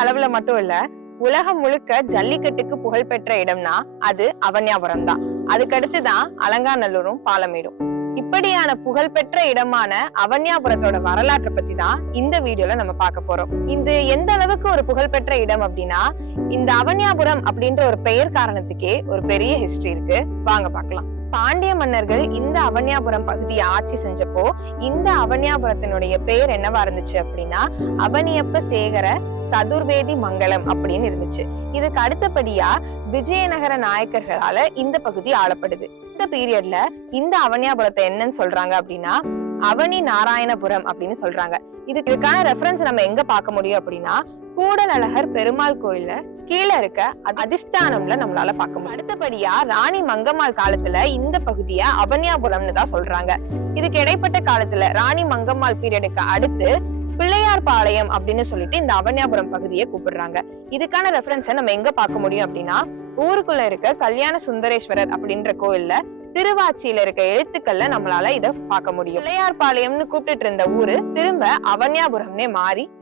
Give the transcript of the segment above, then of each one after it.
அளவுல மட்டும் இல்ல, உலகம் முழுக்க ஜல்லிக்கட்டுக்கு புகழ்பெற்ற இடம்னா அது அவனியாபுரம் தான். அதுக்கடுத்துதான் அலங்காநல்லூரும் பாலமேடும். இப்படியான புகழ்பெற்ற இடமான அவனியாபுரத்தோட வரலாற்றை பத்தி தான் இந்த வீடியோல நம்ம பார்க்க போறோம். இது எந்த அளவுக்கு ஒரு புகழ்பெற்ற இடம் அப்படின்னா, இந்த அவனியாபுரம் அப்படின்ற ஒரு பெயர் காரணத்துக்கே ஒரு பெரிய ஹிஸ்டரி இருக்கு. வாங்க பார்க்கலாம். பாண்டிய மன்னர்கள் இந்த அவனியாபுரம் பகுதியை ஆட்சி செஞ்சப்போ இந்த அவனியாபுரத்தினுடைய பெயர் என்னவா இருந்துச்சு அப்படின்னா, அவனியப்ப சேகர சதுர்வேதி மங்கலம் அப்படின்னு இருந்துச்சு. இதுக்கு அடுத்தபடியா விஜயநகர நாயக்கர்களால இந்த பகுதி ஆளப்படுது. இந்த பீரியட்ல இந்த அவனியாபுரத்தை என்னன்னு சொல்றாங்க அப்படின்னா, அவனி நாராயணபுரம் அப்படின்னு சொல்றாங்க. இதுக்கான ரெஃபரன்ஸ் நம்ம எங்க பார்க்க முடியும் அப்படின்னா, கூடல் அழகர் பெருமாள் கோயில்ல கீழே இருக்க அதிஷ்டானம்ல நம்மளால பார்க்க முடியும். அடுத்தபடியா ராணி மங்கம்மாள் காலத்துல இந்த பகுதிய அவனியாபுரம்னு தான் சொல்றாங்க. இதுக்கு இடைப்பட்ட காலத்துல ராணி மங்கம்மாள் பீரியடுக்கு அடுத்து பிள்ளையார் பாளையம் அப்படின்னு சொல்லிட்டு இந்த அவனியாபுரம் பகுதியை கூப்பிடுறாங்க. இதுக்கான ரெஃபரன்ஸை நம்ம எங்க பார்க்க முடியும் அப்படின்னா, ஊருக்குள்ள இருக்க கல்யாண சுந்தரேஸ்வரர் அப்படின்ற கோயில்ல திருவாச்சியில இருக்க எழுத்துக்கள்ல நம்மளால இத பார்க்க முடியும். பிள்ளையார் பாளையம்னு கூப்பிட்டு இருந்த ஊரு திரும்ப அவனியாபுரம்னே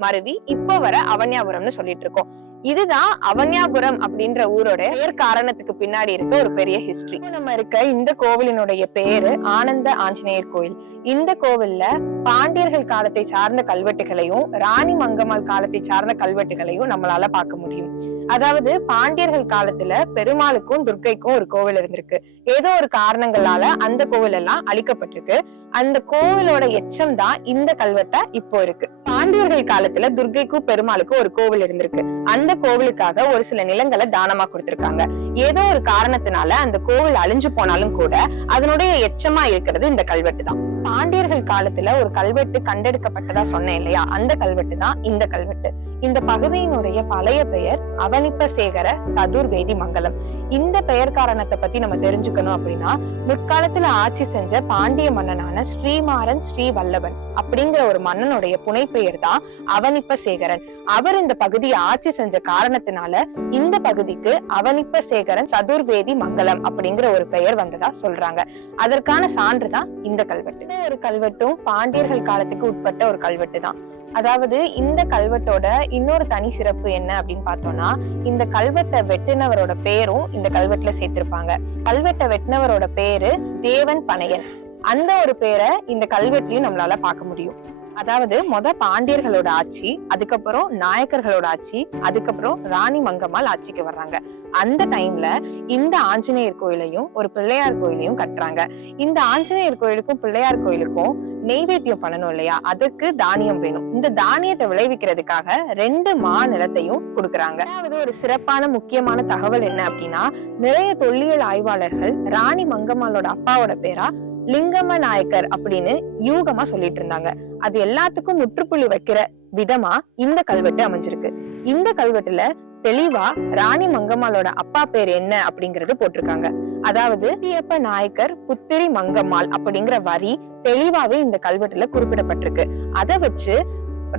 மருவி இப்ப வர அவனியாபுரம்னு சொல்லிட்டு இருக்கோம். இதுதான் அவனியாபுரம் அப்படின்ற ஊரோட பெயர் காரணத்துக்கு பின்னாடி இருக்க ஒரு பெரிய ஹிஸ்டரி. நம்ம இருக்க இந்த கோவிலினுடைய பேரு ஆனந்த ஆஞ்சநேயர் கோயில். இந்த கோவில்ல பாண்டியர்கள் காலத்தை சார்ந்த கல்வெட்டுகளையும் ராணி மங்கம்மாள் காலத்தை சார்ந்த கல்வெட்டுகளையும் நம்மளால பார்க்க முடியும். அதாவது பாண்டியர்கள் காலத்துல பெருமாளுக்கும் துர்க்கைக்கும் ஒரு கோவில் இருந்திருக்கு. ஏதோ ஒரு காரணங்களால அந்த கோவில் எல்லாம் அழிக்கப்பட்டிருக்கு. அந்த கோவிலோட எச்சம் தான் இந்த கல்வெட்டா இப்போ இருக்கு. பாண்டியர்கள் காலத்துல துர்க்கைக்கும் பெருமாளுக்கும் ஒரு கோவில் இருந்திருக்கு. அந்த கோவிலுக்காக ஒரு சில நிலங்களை தானமா கொடுத்திருக்காங்க. ஏதோ ஒரு காரணத்தினால அந்த கோவில் அழிஞ்சு போனாலும் கூட அதனுடைய எச்சமா இருக்கிறது இந்த கல்வெட்டு தான். பாண்டியர்கள் காலத்துல ஒரு கல்வெட்டு கண்டெடுக்கப்பட்டதா சொன்னேன் இல்லையா, அந்த கல்வெட்டு தான் இந்த கல்வெட்டு. இந்த பகுதியினுடைய பழைய பெயர் அவனிப்ப சேகர சதுர்வேதி மங்கலம். இந்த பெயர் காரணத்தை பத்தி நம்ம தெரிஞ்சுக்கணும் அப்படின்னா, முற்காலத்துல ஆட்சி செஞ்ச பாண்டிய மன்னனான ஸ்ரீமாறன் ஸ்ரீவல்லபன் அப்படிங்கிற ஒரு மன்னனுடைய புனை பெயர் தான் அவனிப்ப சேகரன். அவர் இந்த பகுதியை ஆட்சி செஞ்ச காரணத்தினால இந்த பகுதிக்கு அவனிப்ப சேகரன் சதுர்வேதி மங்கலம் அப்படிங்கிற ஒரு பெயர் வந்ததா சொல்றாங்க. அதற்கான சான்றுதான் இந்த கல்வெட்டு. ஒரு கல்வெட்டும் பாண்டியர்கள் காலத்துக்கு உட்பட்ட ஒரு கல்வெட்டு தான். அதாவது இந்த கல்வெட்டோட இன்னொரு தனி சிறப்பு என்ன அப்படின்னு பார்த்தோம்னா, இந்த கல்வெட்டை வெட்டினவரோட பேரும் இந்த கல்வெட்டுல சேர்த்திருப்பாங்க. கல்வெட்டை வெட்டினவரோட பேரு தேவன் பனையன். அந்த ஒரு பேரை இந்த கல்வெட்டுலயும் நம்மளால பார்க்க முடியும். அதாவது பாண்டியர்களோட ஆட்சி, அதுக்கப்புறம் நாயக்கர்களோட ஆட்சி, அதுக்கப்புறம் ராணி மங்கம்மாள் ஆட்சிக்கு வர்றாங்க. அந்த டைம்ல இந்த ஆஞ்சநேயர் கோயிலையும் ஒரு பிள்ளையார் கோயிலையும் கட்டுறாங்க. இந்த ஆஞ்சநேயர் கோயிலுக்கும் பிள்ளையார் கோயிலுக்கும் நெய்வேத்தியம் பண்ணணும் இல்லையா, அதுக்கு தானியம் வேணும். இந்த தானியத்தை விளைவிக்கிறதுக்காக 2 நிலத்தையும் கொடுக்கறாங்க. அதாவது ஒரு சிறப்பான முக்கியமான தகவல் என்ன அப்படின்னா, நிறைய தொல்லியல் ஆய்வாளர்கள் ராணி மங்கம்மாளோட அப்பாவோட பேரா லிங்கம்ம நாயக்கர் அப்படின்னு யூகமா சொல்லிட்டு இருந்தாங்க. அது எல்லாத்துக்கும் முற்றுப்புள்ளி வைக்கிற விதமா இந்த கல்வெட்டு அமைஞ்சிருக்கு. இந்த கல்வெட்டுல தெளிவா ராணி மங்கம்மாளோட அப்பா பேர் என்ன அப்படிங்கறது போட்டிருக்காங்க. அதாவது முத்தியப்ப நாயக்கர் புத்திரி மங்கம்மாள் அப்படிங்கிற வரி தெளிவாவே இந்த கல்வெட்டுல குறிப்பிடப்பட்டிருக்கு. அதை வச்சு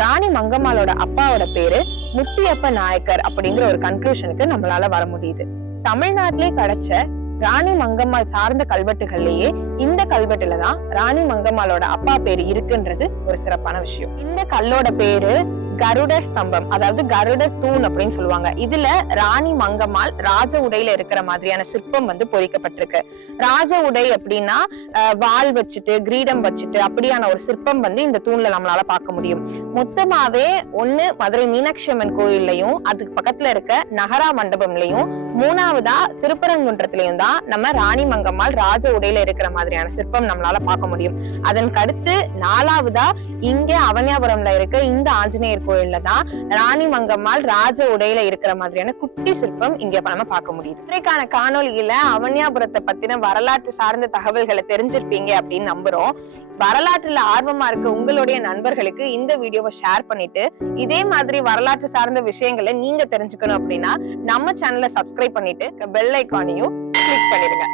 ராணி மங்கம்மாளோட அப்பாவோட பேரு முத்தியப்ப நாயக்கர் அப்படிங்கிற ஒரு கன்க்ளூஷனுக்கு நம்மளால வர முடியுது. தமிழ்நாட்டிலே கிடைச்ச ராணி மங்கம்மாள் சார்ந்த கல்வெட்டுகள்லயே இந்த கல்வெட்டுலதான் ராணி மங்கம்மாளோட அப்பா பேரு இருக்குன்றது ஒரு சிறப்பான விஷயம். இந்த கல்லோட பேரு கருட ஸ்தம்பம், அதாவது கருட தூண் அப்படின்னு சொல்லுவாங்க. இதுல ராணி மங்கம்மாள் ராஜ உடையில இருக்கிற மாதிரியான சிற்பம் பொறிக்கப்பட்டிருக்கு. ராஜ உடை அப்படின்னா வாள் வச்சுட்டு கிரீடம் வச்சுட்டு அப்படியான ஒரு சிற்பம் இந்த தூண்ல நம்மளால பார்க்க முடியும். மொத்தமாவே ஒண்ணு மதுரை மீனாட்சி அம்மன் கோயில்லையும் அதுக்கு பக்கத்துல இருக்க நகரா மண்டபம்லயும், 3வதா திருப்பரங்குன்றத்திலையும் தான் நம்ம ராணி மங்கம்மாள் ராஜ உடையில இருக்கிற மாதிரியான சிற்பம் நம்மளால பார்க்க முடியும். அதற்கு அடுத்து 4வதா இங்க அவனியாபுரம்ல இருக்க இந்த ஆஞ்சநேயர் கோயில்ல தான் ராணி மங்கம்மாள் ராஜ உடையில இருக்கிற மாதிரியான குட்டி சிற்பம் இங்க நம்ம பார்க்க முடியுது. இன்றைக்கான காணொலியில அவனியாபுரத்தை பத்தின வரலாற்று சார்ந்த தகவல்களை தெரிஞ்சிருப்பீங்க அப்படின்னு நம்புறோம். வரலாற்றுல ஆர்வமா இருக்க உங்களுடைய நண்பர்களுக்கு இந்த வீடியோவை ஷேர் பண்ணிட்டு, இதே மாதிரி வரலாற்று சார்ந்த விஷயங்களை நீங்க தெரிஞ்சுக்கணும் அப்படின்னா நம்ம சேனலை சப்ஸ்கிரைப் பண்ணிட்டு பெல் ஐக்கானையும் கிளிக் பண்ணிடுங்க.